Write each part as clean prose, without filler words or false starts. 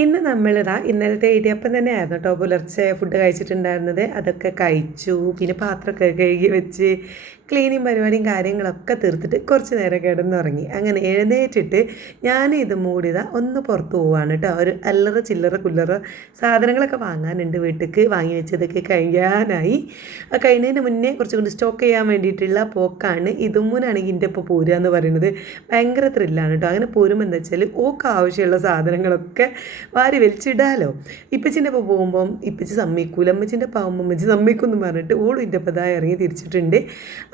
ഇന്ന് നമ്മളിതാ ഇന്നലത്തെ ഇടിയപ്പം തന്നെയായിരുന്നു കേട്ടോ പുലർച്ചെ ഫുഡ് കഴിച്ചിട്ടുണ്ടായിരുന്നത്. അതൊക്കെ കഴിച്ചു. പിന്നെ പാത്രമൊക്കെ കഴുകി വെച്ച് ക്ലീനിങ് പരിപാടിയും കാര്യങ്ങളൊക്കെ തീർത്തിട്ട് കുറച്ച് നേരം കിടന്നുറങ്ങി. അങ്ങനെ എഴുന്നേറ്റിട്ട് ഞാൻ ഇത് മൂടിയതാ ഒന്ന് പുറത്ത് പോവാണ് കേട്ടോ. ഒരു അല്ലറ ചില്ലറ കുല്ലറ സാധനങ്ങളൊക്കെ വാങ്ങാനുണ്ട്. വീട്ടിലേക്ക് വാങ്ങി വെച്ചതൊക്കെ കഴിയാനായി. കഴിഞ്ഞതിന് മുന്നേ കുറച്ചും കൂടി സ്റ്റോക്ക് ചെയ്യാൻ വേണ്ടിയിട്ടുള്ള പോക്കാണ്. ഇതുമ്മൂനാണെങ്കിൽ എൻ്റെ ഇപ്പോൾ പോരുക എന്ന് പറയുന്നത് ഭയങ്കര ത്രില്ലാണ് കേട്ടോ. അങ്ങനെ പോരുമ്പോൾ എന്താ വെച്ചാൽ ഓക്ക് ആവശ്യമുള്ള സാധനങ്ങളൊക്കെ വാരി വലിച്ചിടാലോ. ഇപ്പച്ചിൻ്റെ ഒപ്പം പോകുമ്പം ഇപ്പച്ചി സമ്മതിക്കൂല, അമ്മച്ചിൻ്റെ ഒപ്പം ആകുമ്പോൾ അമ്മച്ചി സമ്മതിക്കും എന്ന് പറഞ്ഞിട്ട് ഓളും എൻ്റെ ഒപ്പം ഇതായി ഇറങ്ങി തിരിച്ചിട്ടുണ്ട്.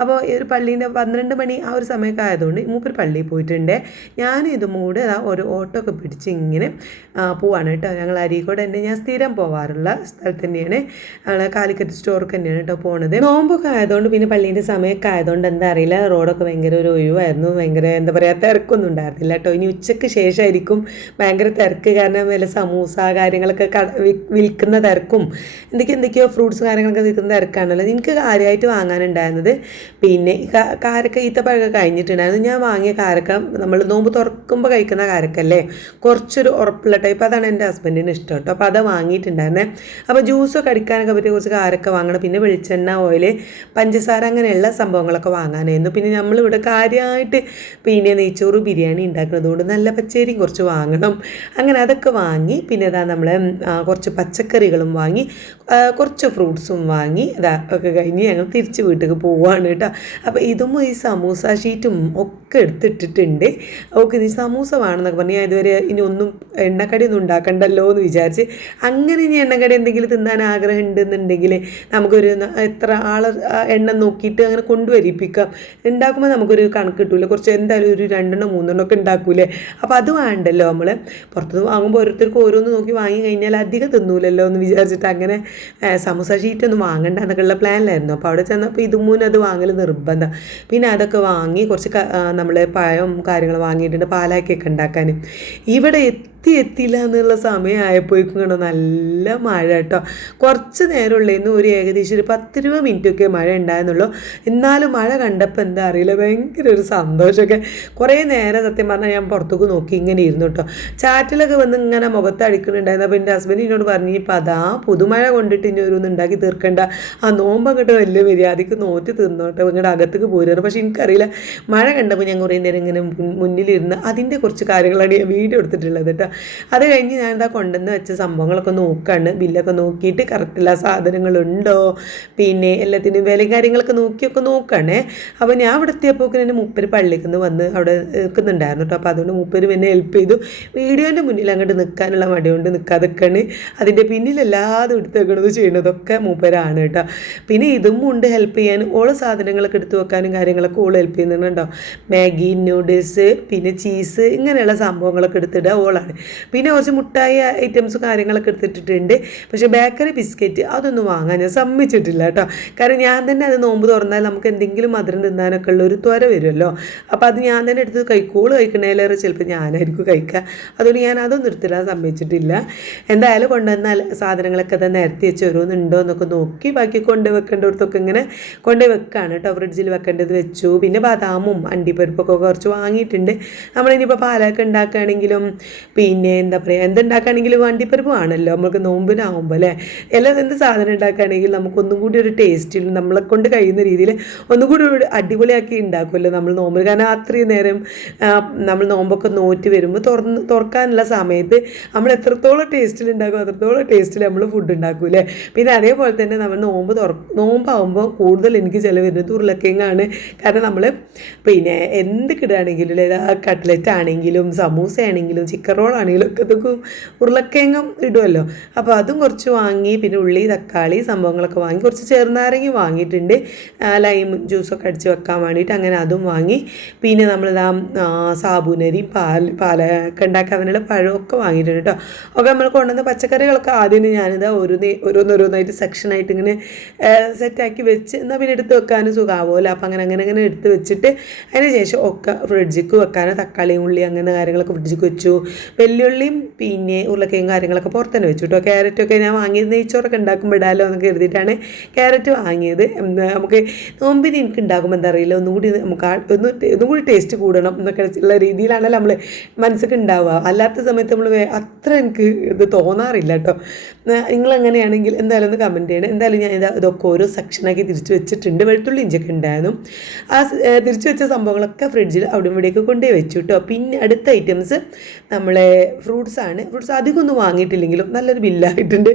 അപ്പോൾ ഈ ഒരു പള്ളീൻ്റെ 12 മണി ആ ഒരു സമയമൊക്കെ ആയതുകൊണ്ട് മൂപ്പർ പള്ളിയിൽ പോയിട്ടുണ്ട്. ഞാനും ഇത് മൂട് ഒരു ഓട്ടോ ഒക്കെ പിടിച്ച് ഇങ്ങനെ പോവാണ് കേട്ടോ. ഞങ്ങൾ അരീക്കോട് തന്നെ ഞാൻ സ്ഥിരം പോവാറുള്ള സ്ഥലത്ത് തന്നെയാണ്. ഞങ്ങൾ കാലിക്കറ്റ് സ്റ്റോർക്ക് തന്നെയാണ് കേട്ടോ പോണത്. നോമ്പൊക്കെ ആയതുകൊണ്ട് പിന്നെ പള്ളീൻ്റെ സമയമൊക്കെ ആയതുകൊണ്ട് എന്താ അറിയില്ല, റോഡൊക്കെ ഭയങ്കര ഒരു ഒഴിവായിരുന്നു. ഭയങ്കര എന്താ പറയുക, തിരക്കൊന്നും ഉണ്ടായിരുന്നില്ല കേട്ടോ. ഇനി ഉച്ചയ്ക്ക് ശേഷമായിരിക്കും ഭയങ്കര തിരക്ക്. കാരണം വല്ല സമൂസ കാര്യങ്ങളൊക്കെ വിൽക്കുന്ന തിരക്കും എന്തൊക്കെയോ ഫ്രൂട്ട്സ് കാര്യങ്ങളൊക്കെ വിൽക്കുന്ന തിരക്കാണല്ലോ. എനിക്ക് കാര്യമായിട്ട് വാങ്ങാനുണ്ടായിരുന്നത് പിന്നെ കാരക്ക ഈത്തപ്പഴമൊക്കെ കഴിഞ്ഞിട്ടുണ്ടായിരുന്നു. ഞാൻ വാങ്ങിയ കാരക്ക നമ്മൾ നോമ്പ് തുറക്കുമ്പോൾ കഴിക്കുന്ന കാരക്കല്ലേ, കുറച്ചൊരു ഉറപ്പുള്ള ടൈപ്പ്, അതാണ് എൻ്റെ ഹസ്ബൻഡിന് ഇഷ്ടം കേട്ടോ. അപ്പോൾ അത് വാങ്ങിയിട്ടുണ്ടായിരുന്നേ. അപ്പോൾ ജ്യൂസൊക്കെ അടിക്കാനൊക്കെ പറ്റിയ കുറച്ച് കാരക്ക വാങ്ങണം. പിന്നെ വെളിച്ചെണ്ണ, ഓയിൽ, പഞ്ചസാര അങ്ങനെയുള്ള സംഭവങ്ങളൊക്കെ വാങ്ങാനായിരുന്നു. പിന്നെ നമ്മളിവിടെ കാര്യമായിട്ട് പിന്നെ നെയ്ച്ചോറ് ബിരിയാണി ഉണ്ടാക്കുന്നതുകൊണ്ട് നല്ല പച്ചരിയും കുറച്ച് വാങ്ങണം. അങ്ങനെ അതൊക്കെ വാങ്ങി. പിന്നെ ഇതാ നമ്മൾ കുറച്ച് പച്ചക്കറികളും വാങ്ങി, കുറച്ച് ഫ്രൂട്ട്സും വാങ്ങി. ഒക്കെ കഴിഞ്ഞ് ഞങ്ങൾ തിരിച്ച് വീട്ടിലേക്ക് പോവുകയാണ് കേട്ടോ. അപ്പോൾ ഇതും ഈ സമൂസ ഷീറ്റും ഒക്കെ എടുത്തിട്ടിട്ടുണ്ട്. ഓക്കെ, നീ സമൂസ വേണമെന്നൊക്കെ പറഞ്ഞ് ഞാൻ ഇതുവരെ ഇനി ഒന്നും എണ്ണക്കടിയൊന്നും ഉണ്ടാക്കണ്ടല്ലോ എന്ന് വിചാരിച്ച് അങ്ങനെ ഇനി എണ്ണക്കടി എന്തെങ്കിലും തിന്നാൻ ആഗ്രഹം ഉണ്ടെന്നുണ്ടെങ്കിൽ നമുക്കൊരു എത്ര ആളെ എണ്ണം നോക്കിയിട്ട് അങ്ങനെ കൊണ്ടുവരിപ്പിക്കാം. ഉണ്ടാക്കുമ്പോൾ നമുക്കൊരു കണക്ക് കിട്ടൂല, കുറച്ച് എന്തായാലും ഒരു 2 3 ഒക്കെ ഉണ്ടാക്കൂലേ. അപ്പോൾ അത് വേണ്ടല്ലോ. നമ്മൾ പുറത്തുനിന്ന് വാങ്ങുമ്പോൾ ഓരോരുത്തർക്ക് ഓരോന്ന് നോക്കി വാങ്ങി കഴിഞ്ഞാൽ അധികം തിന്നൂലല്ലോ എന്ന് വിചാരിച്ചിട്ട് അങ്ങനെ സമൂസ ഷീറ്റൊന്നും വാങ്ങണ്ട എന്നൊക്കെയുള്ള പ്ലാനിലായിരുന്നു. അപ്പോൾ അവിടെ ചെന്നപ്പോൾ ഇതുമൂന്ന് അത് വാങ്ങൽ നിർബന്ധം. പിന്നെ അതൊക്കെ വാങ്ങി കുറച്ച് നമ്മൾ പഴം കാര്യങ്ങൾ വാങ്ങിയിട്ടുണ്ട് പാലാക്കിയൊക്കെ ഉണ്ടാക്കാൻ. ഇവിടെ എത്തിയില്ല എന്നുള്ള സമയമായപ്പോഴേക്കും കണ്ടോ നല്ല മഴ കേട്ടോ. കുറച്ച് നേരമുള്ളതെന്ന് ഒരു ഏകദേശം ഒരു 10-20 മിനിറ്റൊക്കെ മഴ ഉണ്ടായിരുന്നുള്ളൂ. എന്നാലും മഴ കണ്ടപ്പോൾ എന്താ അറിയില്ല, ഭയങ്കര ഒരു സന്തോഷമൊക്കെ. കുറേ നേരം സത്യം പറഞ്ഞാൽ ഞാൻ പുറത്തേക്ക് നോക്കി ഇങ്ങനെ ഇരുന്നു കേട്ടോ. ചാറ്റിലൊക്കെ വന്ന് ഇങ്ങനെ മുഖത്ത് അടിക്കുന്നുണ്ടായിരുന്നു. അപ്പോൾ എൻ്റെ ഹസ്ബൻഡ് എന്നോട് പറഞ്ഞു, ഇപ്പം അതാ പുതുമഴ കൊണ്ടിട്ട് ഇനി ഓരോന്ന് ഉണ്ടാക്കി തീർക്കണ്ട, ആ നോമ്പങ്ങോട്ട് വലിയ മര്യാദയ്ക്ക് നോറ്റ് തിന്നോട്ടെ, ഇങ്ങോട്ട് അകത്തേക്ക് പോരുകയാണ്. പക്ഷേ എനിക്കറിയില്ല, മഴ കണ്ടപ്പോൾ ഞാൻ കുറേ നേരം ഇങ്ങനെ മുന്നിലിരുന്ന് അതിൻ്റെ കുറച്ച് കാര്യങ്ങളാണ് ഞാൻ വീഡിയോ എടുത്തിട്ടുള്ളത് കേട്ടോ. അത് കഴിഞ്ഞ് ഞാൻ എന്താ കൊണ്ടുവന്ന് വെച്ച സംഭവങ്ങളൊക്കെ നോക്കുകയാണ്. ബില്ലൊക്കെ നോക്കിയിട്ട് കറക്റ്റുള്ള സാധനങ്ങളുണ്ടോ, പിന്നെ എല്ലാത്തിനും വിലയും കാര്യങ്ങളൊക്കെ നോക്കുകയാണേ. അപ്പോൾ ഞാൻ ഇവിടെ എത്തിയപ്പോൾ തന്നെ മൂപ്പര് പള്ളിയിൽ നിന്ന് വന്ന് അവിടെ നിൽക്കുന്നുണ്ടായിരുന്നു കേട്ടോ. അപ്പോൾ അതുകൊണ്ട് മൂപ്പര് എന്നെ ഹെൽപ്പ് ചെയ്തു. വീഡിയോൻ്റെ മുന്നിൽ അങ്ങോട്ട് നിൽക്കാനുള്ള മടി കൊണ്ട് നിൽക്കാതൊക്കെയാണ്. അതിൻ്റെ പിന്നിലെല്ലാതും എടുത്ത് വെക്കണത് ചെയ്യണതൊക്കെ മൂപ്പരാണ് കേട്ടോ. പിന്നെ ഇതും ഉണ്ട് ഹെൽപ്പ് ചെയ്യാൻ. ഓള് സാധനങ്ങളൊക്കെ എടുത്ത് വെക്കാനും കാര്യങ്ങളൊക്കെ ഓള് ഹെൽപ്പ് ചെയ്യുന്നുണ്ടോ. മാഗി, നൂഡിൽസ്, പിന്നെ ചീസ്, ഇങ്ങനെയുള്ള സംഭവങ്ങളൊക്കെ എടുത്തിടുക ഓളാണ്. പിന്നെ കുറച്ച് മുട്ടായി ഐറ്റംസ് കാര്യങ്ങളൊക്കെ എടുത്തിട്ടിട്ടുണ്ട്. പക്ഷേ ബേക്കറി ബിസ്ക്കറ്റ് അതൊന്നും വാങ്ങാൻ ഞാൻ സമ്മതിച്ചിട്ടില്ല കേട്ടോ. കാരണം ഞാൻ തന്നെ അത് നോമ്പ് തുറന്നാൽ നമുക്ക് എന്തെങ്കിലും മധുരം തിന്നാനൊക്കെ ഉള്ള ഒരു ത്വര വരുമല്ലോ. അപ്പോൾ അത് ഞാൻ തന്നെ എടുത്ത് കഴിക്കോള് കഴിക്കണേലേറെ ചിലപ്പോൾ ഞാനായിരിക്കും കഴിക്കുക. അതുകൊണ്ട് ഞാൻ അതൊന്നും എടുത്തില്ല, സമ്മതിച്ചിട്ടില്ല. എന്തായാലും കൊണ്ടുവന്നാൽ സാധനങ്ങളൊക്കെ തന്നെ നിരത്തി വെച്ച് ഓരോന്നുണ്ടോ എന്നൊക്കെ നോക്കി ബാക്കി കൊണ്ടുവെക്കേണ്ടടുത്തൊക്കെ ഇങ്ങനെ കൊണ്ടുപോയി വെക്കുകയാണ് കേട്ടോ. ഫ്രിഡ്ജിൽ വെക്കേണ്ടത് വെച്ചു. പിന്നെ ബദാമും അണ്ടിപ്പരിപ്പൊക്കെ കുറച്ച് വാങ്ങിയിട്ടുണ്ട്. നമ്മളിനിയിപ്പോൾ പാലൊക്കെ ഉണ്ടാക്കുകയാണെങ്കിലും പിന്നെ എന്താ പറയുക, എന്തുണ്ടാക്കുകയാണെങ്കിലും അണ്ടിപ്പരിപ്പ് ആണല്ലോ നമുക്ക് നോമ്പിനാകുമ്പോൾ അല്ലേ. എന്ത് സാധനം ഉണ്ടാക്കുകയാണെങ്കിൽ നമുക്കൊന്നും കൂടി ഒരു ടേസ്റ്റിൽ നമ്മളെ കൊണ്ട് കഴിയുന്ന രീതിയിൽ ഒന്നും കൂടി ഒരു അടിപൊളിയാക്കി ഉണ്ടാക്കുമല്ലോ നമ്മൾ നോമ്പ്. കാരണം അത്രയും നേരം നമ്മൾ നോമ്പൊക്കെ നോറ്റ് വരുമ്പോൾ തുറക്കാനുള്ള സമയത്ത് നമ്മൾ എത്രത്തോളം ടേസ്റ്റിൽ ഉണ്ടാക്കും അത്രത്തോളം ടേസ്റ്റിൽ നമ്മൾ ഫുഡ് ഉണ്ടാക്കൂലേ. പിന്നെ അതേപോലെ തന്നെ നമ്മൾ നോമ്പാകുമ്പോൾ കൂടുതൽ എനിക്ക് ചിലവ് വരുന്നത് ഉരുളക്കിഴങ്ങാണ്. കാരണം നമ്മൾ പിന്നെ എന്ത് കിടുകയാണെങ്കിലും കട്ട്ലറ്റ് ആണെങ്കിലും സമൂസ ആണെങ്കിലും ചിക്കൻ റോളാണെങ്കിലും ഒക്കെ ഇതൊക്കെ ഉരുളക്കിഴങ്ങും ഇടുമല്ലോ. അപ്പോൾ അതും കുറച്ച് വാങ്ങി. പിന്നെ ഉള്ളി, തക്കാളി സംഭവങ്ങളൊക്കെ വാങ്ങി. കുറച്ച് ചെറുനാരങ്ങ വാങ്ങിയിട്ടുണ്ട്, ലൈം ജ്യൂസൊക്കെ അടിച്ച് വെക്കാൻ വേണ്ടിയിട്ട്. അങ്ങനെ അതും വാങ്ങി. പിന്നെ നമ്മളിതാ സാബുനരി, പാലൊക്കെ ഉണ്ടാക്കാനുള്ള പഴമൊക്കെ വാങ്ങിയിട്ടുണ്ട് കേട്ടോ. ഒക്കെ നമ്മൾ കൊണ്ടുവന്ന പച്ചക്കറികളൊക്കെ ആദ്യം ഞാനിതാ ഓരോന്നായിട്ട് സെക്ഷനായിട്ട് ഇങ്ങനെ സെറ്റാക്കി വെച്ച് എന്നാൽ പിന്നെ എടുത്ത് വെക്കാനും സുഖമാവുമല്ലോ. അപ്പോൾ അങ്ങനെ എടുത്ത് വെച്ചിട്ട് അതിന് ശേഷം ഒക്കെ ഫ്രിഡ്ജിക്ക് വെക്കാൻ തക്കാളിയും ഉള്ളി അങ്ങനെ കാര്യങ്ങളൊക്കെ ഫ്രിഡ്ജിക്ക് വെച്ചു. വെല്ലുള്ളിയും പിന്നെ ഉരുളക്കിഴങ്ങും കാര്യങ്ങളൊക്കെ പുറത്ത് തന്നെ വെച്ചു കേട്ടോ. ക്യാരറ്റൊക്കെ ഞാൻ വാങ്ങിയത് നെയ്ച്ചോറൊക്കെ ഉണ്ടാക്കുമ്പോൾ ഇടാമല്ലോ എന്നൊക്കെ കരുതിയിട്ടാണ് ക്യാരറ്റ് വാങ്ങിയത്. നമുക്ക് നോമ്പിന് എനിക്ക് ഉണ്ടാക്കുമ്പോൾ എന്താ അറിയില്ല, ഒന്നുകൂടി നമുക്ക് ഒന്നുകൂടി ടേസ്റ്റ് കൂടണം എന്നൊക്കെ ഉള്ള രീതിയിലാണല്ലോ നമ്മൾ മനസ്സിലേക്ക് ഉണ്ടാവുക. അല്ലാത്ത സമയത്ത് നമ്മൾ അത്ര എനിക്ക് ഇത് തോന്നാറില്ല കേട്ടോ. നിങ്ങളെങ്ങനെയാണെങ്കിൽ എന്തായാലും ഒന്ന് കമൻറ്റ് ചെയ്യണം. എന്തായാലും ഞാൻ ഇതൊക്കെ ഓരോ സെക്ഷനാക്കി തിരിച്ച് വെച്ചിട്ടുണ്ട്. വെളുത്തുള്ളി ഇഞ്ചൊക്കെ ഉണ്ടായിരുന്നു. ആ തിരിച്ച് വെച്ച സംഭവങ്ങളൊക്കെ ഫ്രിഡ്ജിൽ അവിടെ ഇവിടെയൊക്കെ കൊണ്ടുപോയി വെച്ചു കേട്ടോ. പിന്നെ അടുത്ത ഐറ്റംസ് നമ്മളെ ഫ്രൂട്ട്സാണ്. ഫ്രൂട്ട്സ് അധികമൊന്നും വാങ്ങിയിട്ടില്ലെങ്കിലും നല്ലൊരു ബില്ലായിട്ടുണ്ട്.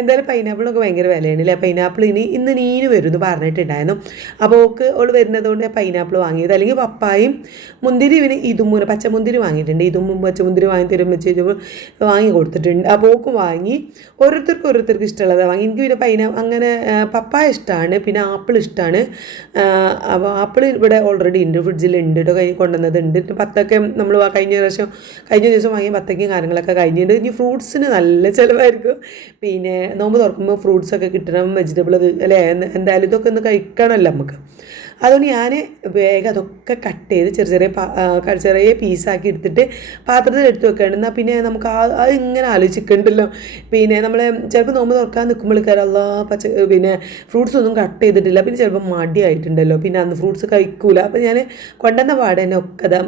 എന്തായാലും പൈനാപ്പിളൊക്കെ ഭയങ്കര വിലയാണ് അല്ലേ. പൈനാപ്പിൾ ഇന്ന് നീന് വരുമെന്ന് പറഞ്ഞിട്ടുണ്ടായിരുന്നു. അപ്പോൾ ഓൾ വരുന്നതുകൊണ്ട് പൈനാപ്പിൾ വാങ്ങിയത്. അല്ലെങ്കിൽ പപ്പായും മുന്തിരി പിന്നെ ഇതുമ്മൂനെ പച്ചമുന്തിരി വാങ്ങിയിട്ടുണ്ട്. ഇതുമ്പും പച്ചമുന്തിരി വാങ്ങി തരും വെച്ച് വാങ്ങി കൊടുത്തിട്ടുണ്ട്. അപ്പോൾ ഓക്കും വാങ്ങി ഓരോരുത്തർക്ക് ഇഷ്ടമുള്ളതാണ് വാങ്ങി. എനിക്ക് പിന്നെ അങ്ങനെ പപ്പായ ഇഷ്ടമാണ്, പിന്നെ ആപ്പിൾ ഇഷ്ടമാണ്. അപ്പോൾ ആപ്പിൾ ഇവിടെ ഓൾറെഡി ഉണ്ട്, ഫ്രിഡ്ജിലുണ്ട് കേട്ടോ. കൊണ്ടുവന്നതുണ്ട്. പത്തൊക്കെ നമ്മൾ കഴിഞ്ഞ ദിവസം വാങ്ങിയ പത്തക്കയും കാര്യങ്ങളൊക്കെ കഴിഞ്ഞിട്ടുണ്ട്. ഇനി ഫ്രൂട്ട്സിന് നല്ല ചിലവായിരിക്കും. പിന്നെ നോമ്പ് തുറക്കുമ്പോൾ ഫ്രൂട്ട്സൊക്കെ കിട്ടണം, വെജിറ്റബിൾ അല്ലേ. എന്തായാലും ഇതൊക്കെ ഒന്ന് കഴിക്കണമല്ലോ നമുക്ക്. അതുകൊണ്ട് ഞാൻ വേഗം അതൊക്കെ കട്ട് ചെയ്ത് ചെറിയ പീസാക്കി എടുത്തിട്ട് പാത്രത്തിൽ എടുത്ത് വെക്കുകയാണ്. എന്നാൽ പിന്നെ നമുക്ക് അത് ഇങ്ങനെ ആലോചിക്കണ്ടല്ലോ. പിന്നെ നമ്മൾ ചിലപ്പോൾ നോമ്പ് തുറക്കാൻ നിൽക്കുമ്പോഴേക്കാരും പിന്നെ ഫ്രൂട്ട്സ് ഒന്നും കട്ട് ചെയ്തിട്ടില്ല, പിന്നെ ചിലപ്പോൾ മടിയായിട്ടുണ്ടല്ലോ, പിന്നെ അന്ന് ഫ്രൂട്ട്സ് കഴിക്കൂല. അപ്പോൾ ഞാൻ കൊണ്ടുവന്ന പാടെ തന്നെ ഒക്കെ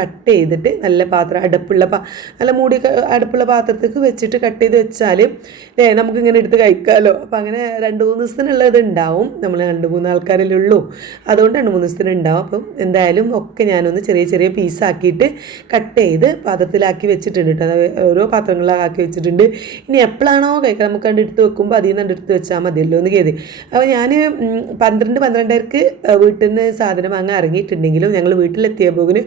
കട്ട് ചെയ്തിട്ട് നല്ല പാത്രം നല്ല മൂടി അടുപ്പുള്ള പാത്രത്തേക്ക് വെച്ചിട്ട് കട്ട് ചെയ്ത് വെച്ചാൽ നമുക്കിങ്ങനെ എടുത്ത് കഴിക്കാമല്ലോ. അപ്പോൾ അങ്ങനെ 2-3 ദിവസത്തിനുള്ളത് ഉണ്ടാവും. നമ്മൾ 2-3 ആൾക്കാരല്ലേ ഉള്ളൂ, അതുകൊണ്ട് 2-3 ദിവസത്തിന് ഉണ്ടാവും. അപ്പം എന്തായാലും ഒക്കെ ഞാനൊന്ന് ചെറിയ പീസാക്കിയിട്ട് കട്ട് ചെയ്ത് പാത്രത്തിലാക്കി വെച്ചിട്ടുണ്ട് കേട്ടോ. ഓരോ പാത്രങ്ങളിലാക്കി വെച്ചിട്ടുണ്ട്. ഇനി എപ്പോഴാണോ കഴിക്കുക നമുക്ക് എടുത്ത് വെക്കുമ്പോൾ അതിൽ നിന്ന് എടുത്ത് വെച്ചാൽ മതിയല്ലോ എന്ന് കരുതി. അപ്പോൾ ഞാൻ 12-12:30 വീട്ടിൽ നിന്ന് സാധനം വാങ്ങാൻ ഇറങ്ങിയിട്ടുണ്ടെങ്കിലും ഞങ്ങൾ വീട്ടിലെത്തിയപ്പോൾ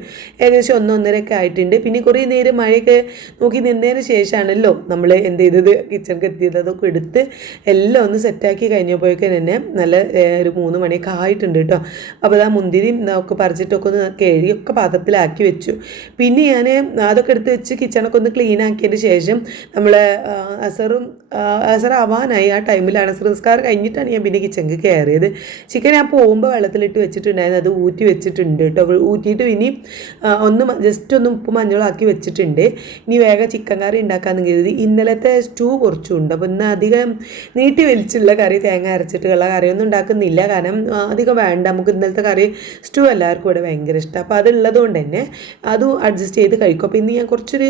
ഏകദേശം 1-1:30 ആയിട്ടുണ്ട്. പിന്നെ കുറേ നേരം മഴയൊക്കെ നോക്കി നിന്നതിന് ശേഷമാണല്ലോ നമ്മൾ എന്ത് ചെയ്തത് കിച്ചണിക്ക് എത്തിയത്. അതൊക്കെ എടുത്ത് എല്ലാം ഒന്ന് സെറ്റാക്കി കഴിഞ്ഞപ്പോഴേക്കും തന്നെ നല്ല ഒരു 3 മണിയൊക്കെ ആയിട്ടുണ്ട് കേട്ടോ. അപ്പോൾ ആ മുന്തിരിയും ഒക്കെ പറിച്ചിട്ടൊക്കെ ഒന്ന് കഴുകിയൊക്കെ പാത്രത്തിലാക്കി വെച്ചു. പിന്നെ ഞാൻ അതൊക്കെ എടുത്ത് വെച്ച് കിച്ചണൊക്കെ ഒന്ന് ക്ലീൻ ആക്കിയതിന് ശേഷം നമ്മൾ അസർ ആവാനായി ആ ടൈമിലാണ് അസർ നിസ്കാരം കഴിഞ്ഞിട്ടാണ് ഞാൻ പിന്നെ കിച്ചണിക്ക് കയറിയത്. ചിക്കൻ ഞാൻ പോകുമ്പോൾ വെള്ളത്തിലിട്ട് വെച്ചിട്ടുണ്ടായിരുന്നു, അത് ഊറ്റി വെച്ചിട്ടുണ്ട് കേട്ടോ. ഊറ്റിയിട്ട് ഇനി ജസ്റ്റ് ഒന്ന് ഉപ്പ് മഞ്ഞളാക്കി വെച്ചിട്ടുണ്ട്. ഇനി വേഗം ചിക്കൻ കറി ഉണ്ടാക്കാമെന്ന് കരുതി. ഇന്നലത്തെ സ്റ്റൂ കുറച്ചുണ്ട്, അപ്പോൾ ഇന്ന് അധികം നീട്ടി വലിച്ചുള്ള കറി തേങ്ങ അരച്ചിട്ടുള്ള കറിയൊന്നും ഉണ്ടാക്കുന്നില്ല. കാരണം അധികം വേണ്ട, നമുക്ക് ഇന്നലത്തെ കറി സ്റ്റൂ എല്ലാവർക്കും ഇവിടെ ഭയങ്കര ഇഷ്ടം. അപ്പോൾ അതുള്ളത് കൊണ്ട് തന്നെ അതും അഡ്ജസ്റ്റ് ചെയ്ത് കഴിക്കും. അപ്പോൾ ഇന്ന് ഞാൻ കുറച്ചൊരു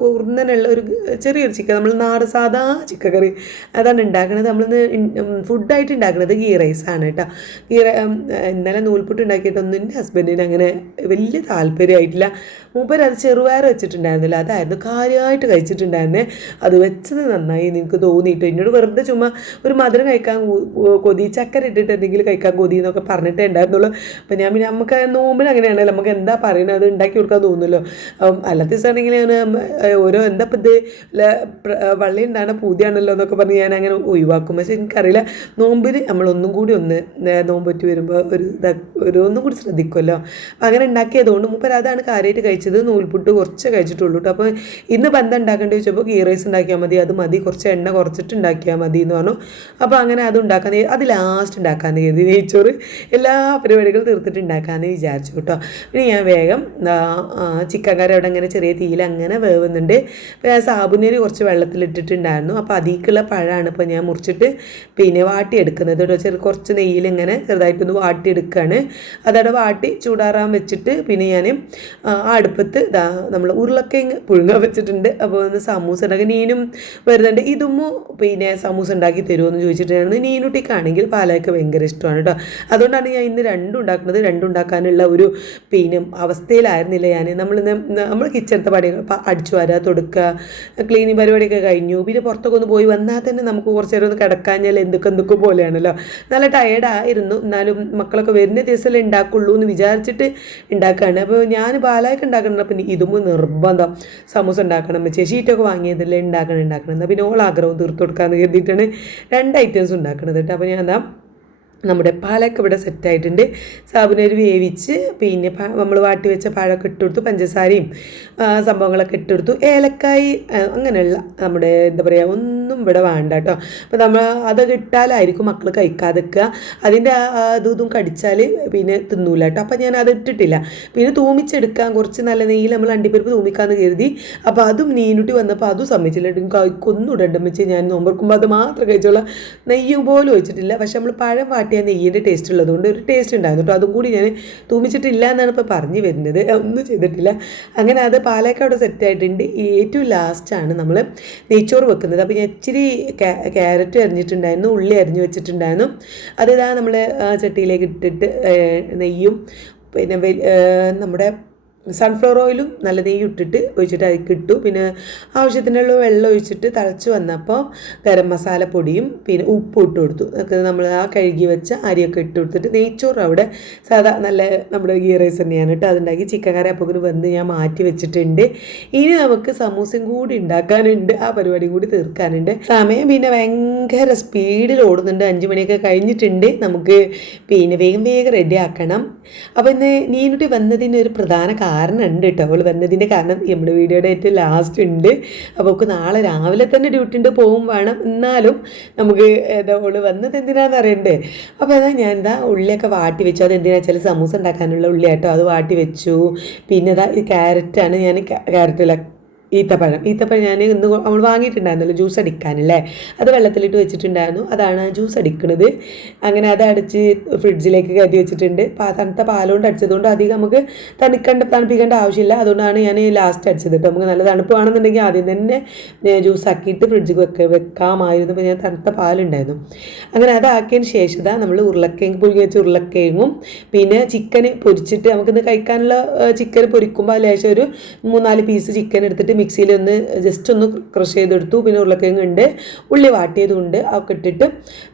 കുറുന്നനുള്ള ഒരു ചെറിയൊരു ചിക്കൻ, നമ്മൾ സാധാ ചിക്കൻ കറി അതാണ് ഉണ്ടാക്കുന്നത്. നമ്മളിന്ന് ഫുഡായിട്ട് ഉണ്ടാക്കുന്നത് ഗീ റൈസാണ് കേട്ടോ. ഇന്നലെ നൂൽപുട്ട് ഉണ്ടാക്കിയിട്ടൊന്നും എൻ്റെ ഹസ്ബൻഡിന് അങ്ങനെ വലിയ താല്പര്യമായിട്ടില്ല. മൂപ്പര് അത് ചെറുപയർ വെച്ചിട്ടുണ്ടായിരുന്നില്ല, അതായിരുന്നു കാര്യമായിട്ട് കഴിച്ചിട്ടുണ്ടായിരുന്നേ. അത് വെച്ചത് നന്നായി എനിക്ക് തോന്നിയിട്ട്. എന്നോട് വെറുതെ ചുമ്മാ ഒരു മധുരം കഴിക്കാൻ കൊതി, ചക്കര ഇട്ടിട്ട് എന്തെങ്കിലും കഴിക്കാൻ കൊതി എന്നൊക്കെ പറഞ്ഞിട്ടേ ഉണ്ടായിരുന്നുള്ളൂ. അപ്പോൾ ഞാൻ പിന്നെ നമുക്ക് നോമ്പിന് അങ്ങനെയാണല്ലോ, നമുക്ക് എന്താ പറയുന്നത് അത് ഉണ്ടാക്കി കൊടുക്കാൻ തോന്നുമല്ലോ. അല്ലാത്ത ദിവസമാണെങ്കിൽ ഓരോ എന്താ ഇപ്പം ഇത് വള്ളി ഉണ്ടാകുന്ന പൂതിയാണല്ലോ എന്നൊക്കെ പറഞ്ഞ് ഞാൻ അങ്ങനെ ഒഴിവാക്കും. പക്ഷേ എനിക്കറിയില്ല, നോമ്പിന് നമ്മളൊന്നും കൂടി നോമ്പ് പറ്റി വരുമ്പോൾ ഒന്നും കൂടി ശ്രദ്ധിക്കുമല്ലോ. അപ്പോൾ അങ്ങനെ ഉണ്ടാക്കിയതുകൊണ്ട് മൂപ്പര് അതാണ് കാര്യമായിട്ട് കഴിച്ചത്. നൂൽപുട്ട് കുറച്ച് കഴിച്ചിട്ടുള്ളൂ കേട്ടോ. അപ്പോൾ ഇന്ന് ബന്ധം ഉണ്ടാക്കേണ്ടി വെച്ചപ്പോൾ ഗീ റൈസ് ഉണ്ടാക്കിയാൽ മതി, അത് മതി, കുറച്ച് എണ്ണ കുറച്ചിട്ട് ഉണ്ടാക്കിയാൽ മതി എന്ന് പറഞ്ഞു. അപ്പോൾ അങ്ങനെ അത് അത് ലാസ്റ്റ് ഉണ്ടാക്കാമെന്ന് കരുതി. നെയ്ച്ചോറ് എല്ലാ പരിപാടികളും തീർത്തിട്ട് ഉണ്ടാക്കാമെന്ന് വിചാരിച്ചു കേട്ടോ. ഇനി ഞാൻ വേഗം ചിക്കൻ കറി അവിടെ അങ്ങനെ ചെറിയ തീയിൽ അങ്ങനെ വേവുന്നുണ്ട്. അപ്പോൾ ഞാൻ സാബുനരി കുറച്ച് വെള്ളത്തിലിട്ടിട്ടുണ്ടായിരുന്നു. അപ്പോൾ അതിലേക്കുള്ള പഴമാണ് ഇപ്പോൾ ഞാൻ മുറിച്ചിട്ട് പിന്നെ വാട്ടിയെടുക്കുന്നത് കേട്ടോ. കുറച്ച് നെയ്യിൽ ഇങ്ങനെ ചെറുതായിട്ടൊന്ന് വാട്ടിയെടുക്കുകയാണ്. അതവിടെ വാട്ടി ചൂടാറാൻ വെച്ചിട്ട് പിന്നെ ഞാൻ അടുപ്പത്ത് നമ്മൾ ഉരുളക്കിഴങ്ങ് പുഴുങ്ങാൻ വെച്ചിട്ടുണ്ട്. അപ്പോൾ ഒന്ന് സമൂസ ഉണ്ടാക്കി നീനും വരുന്നുണ്ട്. ഇതുമ്മു പിന്നെ സമൂസ ഉണ്ടാക്കി തരുമോ എന്ന് ചോദിച്ചിട്ടാണ്. നീനുട്ടിക്കാണെങ്കിൽ പാലയൊക്കെ ഭയങ്കര ഇഷ്ടമാണ് കേട്ടോ. അതുകൊണ്ടാണ് ഞാൻ ഇന്ന് രണ്ടും ഉണ്ടാക്കാനുള്ള ഒരു പിന്നെ അവസ്ഥയിലായിരുന്നില്ല ഞാൻ. നമ്മൾ കിച്ചണത്തെ പണികൾ അടിച്ചു വരാ, തൊടുക്കുക, ക്ലീനിങ് പരിപാടിയൊക്കെ കഴിഞ്ഞു. പിന്നെ പുറത്തൊക്കെ ഒന്ന് പോയി വന്നാൽ തന്നെ നമുക്ക് കുറച്ച് നേരം ഒന്ന് കിടക്കാഞ്ഞാൽ എന്തൊക്കെ പോലെയാണല്ലോ. നല്ല ടയേർഡായിരുന്നു. എന്നാലും മക്കളൊക്കെ വരുന്ന ദിവസമല്ലേ ഉണ്ടാക്കുള്ളൂ എന്ന് വിചാരിച്ചിട്ട് ഉണ്ടാക്കുകയാണ്. അപ്പോൾ ഞാൻ പാലായൊക്കെ ഉണ്ടാക്കണം. പിന്നെ ഇതും നിർബന്ധം സമൂസ ഉണ്ടാക്കണം, ഷീറ്റൊക്കെ വാങ്ങിയതല്ലേ ഉണ്ടാക്കണം. എന്നാൽ പിന്നെ ഓൾ ആഗ്രഹം തീർത്തു കൊടുക്കാമെന്ന് കരുതിയിട്ടാണ് 2 ഐറ്റംസ് ഉണ്ടാക്കുന്നത് കേട്ടോ. അപ്പോൾ ഞാൻ നമ്മുടെ പാലൊക്കെ ഇവിടെ സെറ്റായിട്ടുണ്ട്. സാബുനരി വേവിച്ച് പിന്നെ നമ്മൾ വാട്ടി വെച്ച പഴമൊക്കെ ഇട്ടുകൊടുത്തു, പഞ്ചസാരയും സംഭവങ്ങളൊക്കെ ഇട്ടുകൊടുത്തു, ഏലക്കായി അങ്ങനെയുള്ള നമ്മുടെ എന്താ പറയുക ഒന്നും ഇവിടെ വേണ്ട കേട്ടോ. അപ്പോൾ നമ്മൾ അതൊക്കെ ഇട്ടാലായിരിക്കും മക്കൾ കഴിക്കാതിരിക്കുക. അതിൻ്റെ ഇതും കടിച്ചാൽ പിന്നെ തിന്നൂല കേട്ടോ. അപ്പോൾ ഞാൻ അത് ഇട്ടിട്ടില്ല. പിന്നെ തൂമിച്ചെടുക്കാൻ കുറച്ച് നല്ല നെയ്യിൽ നമ്മൾ അണ്ടിപ്പരിപ്പ് തൂമിക്കാമെന്ന് കരുതി. അപ്പോൾ അതും നീനുട്ടി വന്നപ്പോൾ അതും സമ്മതിച്ചില്ല. കഴിക്കൊന്നും ഇടണ്ടെന്ന് വെച്ച് ഞാൻ നോമ്പർക്കുമ്പോൾ അത് മാത്രം കഴിച്ചോളാം, നെയ്യും പോലും ഒഴിച്ചിട്ടില്ല. പക്ഷെ നമ്മൾ പഴം വാട്ടിയ നെയ്യിൻ്റെ ടേസ്റ്റ് ഉള്ളതുകൊണ്ട് ഒരു ടേസ്റ്റ് ഉണ്ടായിരുന്നു കേട്ടോ. അതും കൂടി ഞാൻ തൂമിച്ചിട്ടില്ല എന്നാണ് ഇപ്പോൾ പറഞ്ഞു വരുന്നത്, ഒന്നും ചെയ്തിട്ടില്ല. അങ്ങനെ അത് പാലൊക്കെ അവിടെ സെറ്റായിട്ടുണ്ട്. ഏറ്റവും ലാസ്റ്റാണ് നമ്മൾ നെയ്ച്ചോറ് വെക്കുന്നത്. അപ്പോൾ ഞാൻ ഇച്ചിരി ക്യാരറ്റ് അരിഞ്ഞിട്ടുണ്ടായിരുന്നു, ഉള്ളി അരിഞ്ഞു വെച്ചിട്ടുണ്ടായിരുന്നു. അതിതാ നമ്മൾ ചട്ടിയിലേക്ക് ഇട്ടിട്ട് നെയ്യും പിന്നെ നമ്മുടെ സൺഫ്ലവർ ഓയിലും നല്ല നെയ്യ് ഇട്ടിട്ട് ഒഴിച്ചിട്ട് അതിലേക്ക് ഇട്ടു. പിന്നെ ആവശ്യത്തിനുള്ള വെള്ളം ഒഴിച്ചിട്ട് തിളച്ച് വന്നപ്പോൾ ഗരം മസാല പൊടിയും പിന്നെ ഉപ്പും ഇട്ട് കൊടുത്തു. അതൊക്കെ നമ്മൾ ആ കഴുകി വെച്ച അരിയൊക്കെ ഇട്ട് കൊടുത്തിട്ട് നെയ്ച്ചോറ് അവിടെ സാധാ നല്ല നമ്മുടെ ഗീ റൈസ് തന്നെയാണ് കേട്ടോ. അതുണ്ടാക്കി ചിക്കൻ കറി അപ്പോഴേക്കും വന്ന് ഞാൻ മാറ്റി വെച്ചിട്ടുണ്ട്. ഇനി നമുക്ക് സമൂസയും കൂടി ഉണ്ടാക്കാനുണ്ട്, ആ പരിപാടിയും കൂടി തീർക്കാനുണ്ട്. സമയം പിന്നെ ഭയങ്കര സ്പീഡിൽ ഓടുന്നുണ്ട്. 5 മണിയൊക്കെ കഴിഞ്ഞിട്ടുണ്ട്. നമുക്ക് പിന്നെ വേഗം റെഡി ആക്കണം. അപ്പോൾ ഇന്ന് നീനുട്ടി വന്നതിന് ഒരു പ്രധാന കാരണം ഉണ്ട് കേട്ടോ. അവൾ വന്നതിൻ്റെ കാരണം നമ്മുടെ വീഡിയോയുടെ ഏറ്റവും ലാസ്റ്റ് ഉണ്ട്. അപ്പോൾ അവൾക്ക് നാളെ രാവിലെ തന്നെ ഡ്യൂട്ടി ഉണ്ട്, പോവും വേണം. എന്നാലും നമുക്ക് അവൾ വന്നത് എന്തിനാണെന്ന് അറിയണ്ടേ. അപ്പോൾ ഞാൻ ഉള്ളിയൊക്കെ വാട്ടി വെച്ചു. അതെന്തിനാ വെച്ചാൽ സമൂസ ഉണ്ടാക്കാനുള്ള ഉള്ളി കേട്ടോ, അത് വാട്ടി വെച്ചു. പിന്നെ ഈ ക്യാരറ്റാണ്, ഞാൻ ക്യാരറ്റില്ല ഈത്തപ്പഴം ഞാൻ ഇന്ന് നമ്മൾ വാങ്ങിയിട്ടുണ്ടായിരുന്നല്ലോ ജ്യൂസ് അടിക്കാനല്ലേ, അത് വെള്ളത്തിലിട്ട് വെച്ചിട്ടുണ്ടായിരുന്നു. അതാണ് ജ്യൂസ് അടിക്കുന്നത്. അങ്ങനെ അത് അടിച്ച് ഫ്രിഡ്ജിലേക്ക് കയറ്റി വെച്ചിട്ടുണ്ട്. തണുത്ത പാലുകൊണ്ട് അടിച്ചതുകൊണ്ട് അധികം നമുക്ക് തണുപ്പിക്കേണ്ട ആവശ്യമില്ല. അതുകൊണ്ടാണ് ഞാൻ ലാസ്റ്റ് അടിച്ചത് കേട്ടോ. നമുക്ക് നല്ല തണുപ്പ് വേണമെന്നുണ്ടെങ്കിൽ ആദ്യം തന്നെ ജ്യൂസ് ആക്കിയിട്ട് ഫ്രിഡ്ജിൽ വെക്കാമായിരുന്നു. അപ്പോൾ ഞാൻ തണുത്ത പാലുണ്ടായിരുന്നു. അങ്ങനെ അതാക്കിയതിന് ശേഷം നമ്മൾ ഉരുളക്കിഴങ്ങ് പുഴുങ്ങി വെച്ച ഉരുളക്കിഴങ്ങും പിന്നെ ചിക്കൻ പൊരിച്ചിട്ട് നമുക്കിന്ന് കഴിക്കാനുള്ള ചിക്കൻ പൊരിക്കുമ്പോൾ ലേശം ഒരു 3-4 പീസ് ചിക്കൻ എടുത്തിട്ട് മിക്സിയിൽ ഒന്ന് ജസ്റ്റ് ഒന്ന് ക്രഷ് ചെയ്തെടുത്തു. പിന്നെ ഉരുളക്കിഴങ്ങുണ്ട്, ഉള്ളി വാട്ടിയതുകൊണ്ട് ഒക്കെ ഇട്ടിട്ട്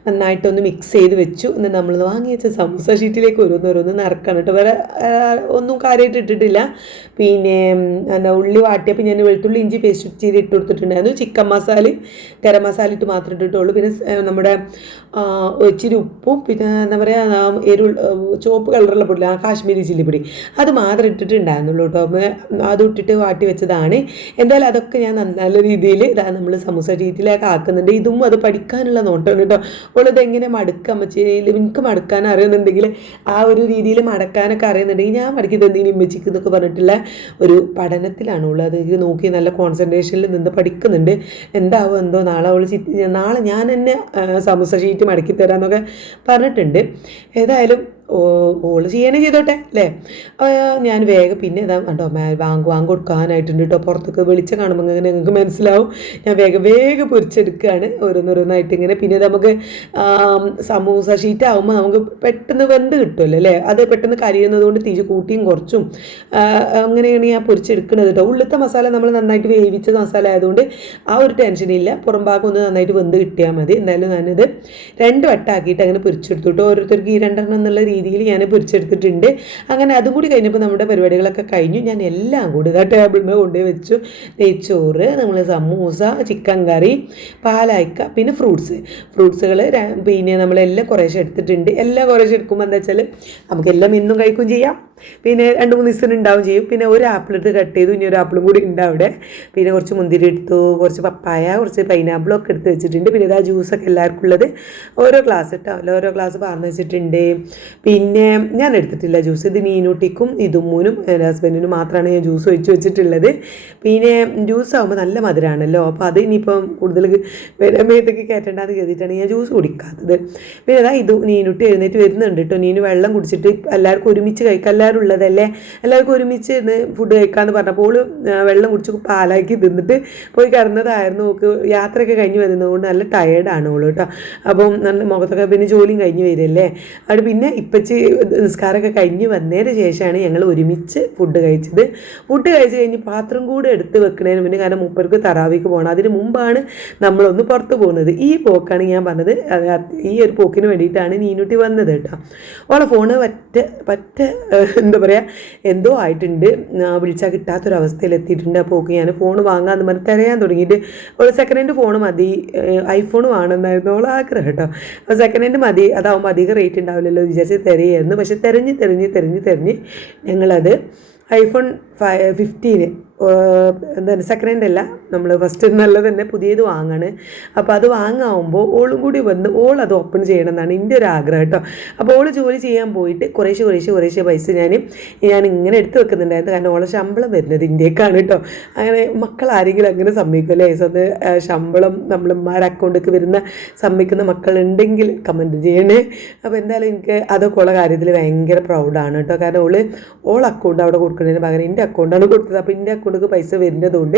നന്നായിട്ടൊന്ന് മിക്സ് ചെയ്ത് വെച്ചു. എന്നിട്ട് നമ്മൾ വാങ്ങി വെച്ച സമൂസ ഷീറ്റിലേക്ക് ഓരോന്ന് നിറക്കണം കേട്ടോ. വേറെ ഒന്നും കാര്യമായിട്ട് ഇട്ടിട്ടില്ല. പിന്നെ ഉള്ളി വാട്ടിയപ്പോൾ ഞാൻ വെളുത്തുള്ളി ഇഞ്ചി പേസ്റ്റ് ഇച്ചിരി ഇട്ട് കൊടുത്തിട്ടുണ്ടായിരുന്നു. ചിക്കൻ മസാല ഗരം മസാല ഇട്ട് മാത്രം ഇട്ടിട്ടുള്ളൂ. പിന്നെ നമ്മുടെ ഇച്ചിരി ഉപ്പും പിന്നെ എന്താ പറയുക ചുവപ്പ് കളറുള്ള പൊടി, കാശ്മീരി ചില്ലി പൊടി, അത് മാത്രം ഇട്ടിട്ടുണ്ടായിരുന്നുള്ളൂ കേട്ടോ. അത് ഇട്ടിട്ട് വാട്ടി വെച്ചതാണ്. എന്തായാലും അതൊക്കെ ഞാൻ നല്ല രീതിയിൽ നമ്മൾ സമൂസ ഷീറ്റിലേക്ക് ആക്കുന്നുണ്ട്. ഇതും അത് പഠിക്കാനുള്ള നോട്ടമാണ് കേട്ടോ. ഉള്ളത് എങ്ങനെ മടക്കാൻ വെച്ചാൽ എനിക്ക് മടക്കാൻ അറിയുന്നുണ്ടെങ്കിൽ ആ ഒരു രീതിയിൽ മടക്കാനൊക്കെ അറിയുന്നുണ്ടെങ്കിൽ ഞാൻ മടക്കി തന്നെങ്കിലും ഇമ്മച്ചിക്ക് എന്നൊക്കെ പറഞ്ഞിട്ടുള്ള ഒരു പഠനത്തിലാണുള്ളത്. അത് നോക്കി നല്ല കോൺസെൻട്രേഷനിൽ നിന്ന് പഠിക്കുന്നുണ്ട്. എന്താവോ എന്തോ നാളെ ഞാൻ തന്നെ സമൂസ ഷീറ്റ് മടക്കി തരാമെന്നൊക്കെ പറഞ്ഞിട്ടുണ്ട്. ഏതായാലും ഓള് ചെയ്തോട്ടെ അല്ലേ. ഞാൻ വേഗം പിന്നെ ഇതാ കണ്ടോ വാങ്ങ് കൊടുക്കാനായിട്ടുണ്ട് കേട്ടോ. പുറത്തൊക്കെ വെളിച്ചം കാണുമ്പോൾ ഇങ്ങനെ നിങ്ങൾക്ക് മനസ്സിലാവും. ഞാൻ വേഗം പൊരിച്ചെടുക്കുകയാണ് ഓരോന്നോരോന്നായിട്ട് ഇങ്ങനെ. പിന്നെ നമുക്ക് സമൂസ ഷീറ്റ് ആകുമ്പോൾ നമുക്ക് പെട്ടെന്ന് വെന്ത് കിട്ടുമല്ലോ അല്ലേ. അത് പെട്ടെന്ന് കരിയുന്നത് കൊണ്ട് തീ കൂട്ടിയും കുറച്ചും അങ്ങനെയാണ് ഞാൻ പൊരിച്ചെടുക്കുന്നത് കേട്ടോ. ഉള്ളിലത്തെ മസാല നമ്മൾ നന്നായിട്ട് വേവിച്ച മസാല ആയതുകൊണ്ട് ആ ഒരു ടെൻഷനില്ല. പുറം ഭാഗം ഒന്ന് നന്നായിട്ട് വെന്ത് കിട്ടിയാൽ മതി. എന്തായാലും ഞാനിത് 2 വട്ടമാക്കിയിട്ട് അങ്ങനെ പൊരിച്ചെടുത്തു കേട്ടോ. ഓരോരുത്തർക്ക് ഈ 2 എന്നുള്ള രീതിയിൽ ഞാൻ പൊരിച്ചെടുത്തിട്ടുണ്ട്. അങ്ങനെ അതും കൂടി കഴിഞ്ഞപ്പോൾ നമ്മുടെ പരിപാടികളൊക്കെ കഴിഞ്ഞു. ഞാൻ എല്ലാം കൂടി ടേബിൾ മേൽ കൊണ്ടുപോയി വെച്ചു. നെയ്ച്ചോറ്, നമ്മൾ സമൂസ, ചിക്കൻ കറി, പാലായ്ക്ക, പിന്നെ ഫ്രൂട്ട്സുകൾ പിന്നെ നമ്മളെല്ലാം കുറേശ്ശെ എടുത്തിട്ടുണ്ട്. എല്ലാം കുറേശ്ശെ എടുക്കുമ്പോൾ എന്താ വെച്ചാൽ നമുക്കെല്ലാം ഇന്നും കഴിക്കുകയും ചെയ്യാം. പിന്നെ 2-3 ദിവസം ഉണ്ടാവും ചെയ്യും. പിന്നെ ഒരു ആപ്പിൾ എടുത്ത് കട്ട് ചെയ്തു, ഇനി ഒരു ആപ്പിളും കൂടി ഉണ്ട് അവിടെ. പിന്നെ കുറച്ച് മുന്തിരി എടുത്തു, കുറച്ച് പപ്പായ, കുറച്ച് പൈനാപ്പിളും ഒക്കെ എടുത്ത് വെച്ചിട്ടുണ്ട്. പിന്നെ ഇതാ ജ്യൂസൊക്കെ എല്ലാവർക്കും ഉള്ളത് ഓരോ ഗ്ലാസ് ഇട്ടാവല്ലോ, ഓരോ ഗ്ലാസ് പാർന്ന് വെച്ചിട്ടുണ്ട്. പിന്നെ ഞാൻ എടുത്തിട്ടില്ല ജ്യൂസ്. ഇത് നീനൂട്ടിക്കും ഇതുമ്മൂനും എൻ്റെ ഹസ്ബൻഡിനും മാത്രമാണ് ഞാൻ ജ്യൂസ് ഒഴിച്ച് വെച്ചിട്ടുള്ളത്. പിന്നെ ജ്യൂസ് ആകുമ്പോൾ നല്ല മധുരമാണല്ലോ. അപ്പോൾ അത് ഇനിയിപ്പം കൂടുതൽ മേത്തേക്ക് കയറ്റേണ്ടതെന്ന് കരുതിയിട്ടാണ് ഞാൻ ജ്യൂസ് കുടിക്കാത്തത്. പിന്നെ അതാ ഇത് നീനൂട്ടി എഴുന്നേറ്റ് വരുന്നുണ്ട് കേട്ടോ. നീന് വെള്ളം കുടിച്ചിട്ട് എല്ലാവർക്കും ഒരുമിച്ച് കഴിക്കാം, എല്ലാവരും ഉള്ളതല്ലേ, എല്ലാവർക്കും ഒരുമിച്ച് ഫുഡ് കഴിക്കാമെന്ന് പറഞ്ഞപ്പോൾ വെള്ളം കുടിച്ച് പാലാക്കി തിന്നിട്ട് പോയി കിടന്നതായിരുന്നു. ഓക്ക് യാത്രയൊക്കെ കഴിഞ്ഞ് വരുന്നതുകൊണ്ട് നല്ല ടയേർഡാണ് ഓള് കേട്ടോ. അപ്പം മുഖത്തൊക്കെ പിന്നെ ജോലിയും കഴിഞ്ഞ് വരില്ലേ. അവിടെ പിന്നെ ഇപ്പച്ചി നിസ്കാരമൊക്കെ കഴിഞ്ഞ് വന്നതിന് ശേഷമാണ് ഞങ്ങൾ ഒരുമിച്ച് ഫുഡ് കഴിച്ചത്. ഫുഡ് കഴിച്ച് കഴിഞ്ഞ് പാത്രം കൂടെ എടുത്ത് വെക്കുന്നതിന് മുന്നേ, കാരണം മൂപ്പർക്ക് തറാവിക്ക് പോകണം, അതിന് മുമ്പാണ് നമ്മളൊന്ന് പുറത്ത് പോകുന്നത്. ഈ പോക്കാണ് ഞാൻ പറഞ്ഞത്. ഈ ഒരു പോക്കിന് വേണ്ടിയിട്ടാണ് നീനുട്ടി വന്നത് കേട്ടോ. ഓളെ ഫോണ് പറ്റ എന്താ പറയുക, എന്തോ ആയിട്ടുണ്ട്, വിളിച്ചാൽ കിട്ടാത്തൊരവസ്ഥയിൽ എത്തിയിട്ടുണ്ട്. അപ്പോൾ ഓക്കെ ഞാൻ ഫോൺ വാങ്ങാമെന്ന് പറഞ്ഞ് തിരയാൻ തുടങ്ങിയിട്ട് ഒരു സെക്കൻഡ് ഹാൻഡ് ഫോൺ മതി, ഐഫോൺ വേണമെന്നായിരുന്നു ഓളെ ആഗ്രഹം കേട്ടോ. അപ്പോൾ സെക്കൻഡ് ഹാൻഡ് മതി, അതാവുമ്പോൾ അധികം റേറ്റ് ഉണ്ടാവില്ലല്ലോ വിചാരിച്ച് തിരയായിരുന്നു. പക്ഷെ തിരഞ്ഞ് ഞങ്ങളത് ഐഫോൺ 15 എന്താണ് സെക്കൻഡ് ഹാൻഡ് അല്ല, നമ്മൾ ഫസ്റ്റ് നല്ലത് തന്നെ പുതിയത് വാങ്ങാണ്. അപ്പോൾ അത് വാങ്ങാവുമ്പോൾ ഓളും കൂടി വന്ന് അത് ഓപ്പൺ ചെയ്യണം എന്നാണ് എൻ്റെ ഒരു ആഗ്രഹം കേട്ടോ. അപ്പോൾ ഓള് ജോലി ചെയ്യാൻ പോയിട്ട് കുറേശ്ശെ പൈസ ഞാൻ ഇങ്ങനെ എടുത്ത് വെക്കുന്നുണ്ടായിരുന്നു. കാരണം ഓളെ ശമ്പളം വരുന്നത് ഇന്ത്യക്കാണ് കേട്ടോ. അങ്ങനെ മക്കളാരെങ്കിലും അങ്ങനെ സമ്മതിക്കുമല്ലേ, ശമ്പളം നമ്മളുമാരുടെ അക്കൗണ്ടിലേക്ക് വരുന്ന സമ്മതിക്കുന്ന മക്കളുണ്ടെങ്കിൽ കമൻറ്റ് ചെയ്യണേ. അപ്പോൾ എന്തായാലും എനിക്ക് അതൊക്കെ ഉള്ള കാര്യത്തിൽ ഭയങ്കര പ്രൗഡാണ് കേട്ടോ. കാരണം ഓൾ അക്കൗണ്ട് അവിടെ കൊടുക്കുന്നതിന് പകരം എൻ്റെ അക്കൗണ്ടാണ് കൊടുത്തത്. അപ്പോൾ എൻ്റെ അക്കൗണ്ടിലേക്ക് പൈസ വരുന്നതുകൊണ്ട്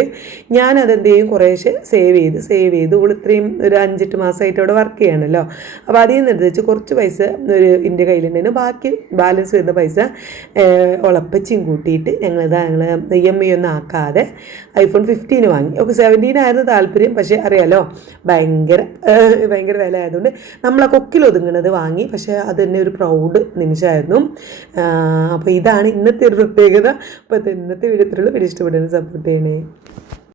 ഞാനതെന്ത് ചെയ്യും, കുറേശ്ശെ സേവ് ചെയ്ത് ഓൾ ഇത്രയും ഒരു 5-8 മാസമായിട്ട് അവിടെ വർക്ക് ചെയ്യണമല്ലോ. അപ്പോൾ അതിൽ നിന്ന് എടുത്ത് വെച്ച് കുറച്ച് പൈസ എൻ്റെ കയ്യിലുണ്ടായിരുന്നു. ബാക്കി ബാലൻസ് വരുന്ന പൈസ ഉളപ്പച്ചിയും കൂട്ടിയിട്ട് ഞങ്ങൾ EMI ഒന്നും ആക്കാതെ ഐഫോൺ 15 വാങ്ങി. ഓക്കെ 17 ആയിരുന്നു താല്പര്യം, പക്ഷേ അറിയാലോ ഭയങ്കര വില ആയതുകൊണ്ട് നമ്മളെ കൊക്കിലൊതുങ്ങുന്നത് വാങ്ങി. പക്ഷേ അത് തന്നെ ഒരു പ്രൗഡ് നിമിഷമായിരുന്നു. അപ്പോൾ ഇതാണ് ഇന്നത്തെ ഒരു പ്രത്യേകത. അപ്പോൾ ഇന്നത്തെ വീഡിയോ ഇഷ്ടപ്പെടുന്നത് സപ്പോർട്ട് ചെയ്യണേ.